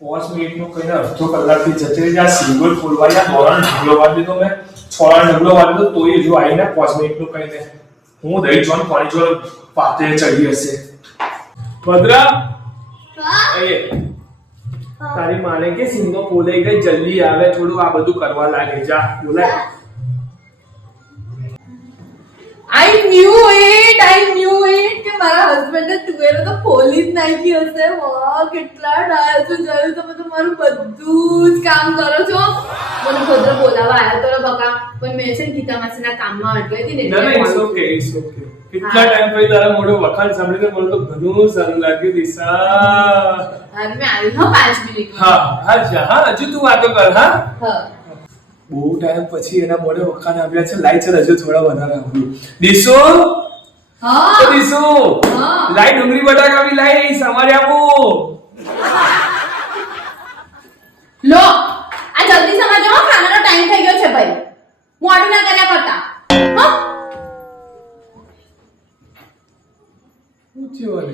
5 મિનિટનો કઈને અડધો કલાકથી જતી રહી. આ સિંગલ ખોલવાના ધોરણ ઢગલો વાળી દીધો મેં, છોડા ઢગલો વાળી દીધો તોય જો આવીને 5 મિનિટનું કઈને હું દહીં જોન પાણી જોન પાતે ચડી હશે. ભદ્રા તારી માને કે સિંગો પોલાઈ ગઈ, જલ્દી આવે, થોડું આ બધું કરવા લાગે. જા બોલાય. I knew it કે મારા હસબન્ડે તુવેરો તો ખોલી જ નાખી હશે. વાહ કેટલા ડાયા છો, જોયું તમે તો મારું બધું જ કામ કરો છો. મને ભદ્ર બોલાવા આવ્યા તો બકા, પણ મેં છે ને ગીતા માસીના કામમાં અટકી હતી ને. ના ઇટ્સ ઓકે. કેટલા ટાઈમ પછી તારા મોઢે વખાણ સાંભળીને મને તો ઘણું સારું લાગ્યું દિશા. અરે મેં આવી 5 મિનિટ. હા હજુ તું વાતો કર. હા બહુ ટાઈમ પછી એના મોઢે વખાણ આવ્યા છે. લાઈ ચાલ હજુ થોડા વધારે આવ્યું. દીસુ દીસુ લાઈ ડુંગળી બટાકા બી લાઈ સમારે આપો. લો આ જલ્દી સમજો, ખાનાનો ટાઈમ થઈ ગયો છે ભાઈ. મોડું ના કર્યા કરતા. શું થયું?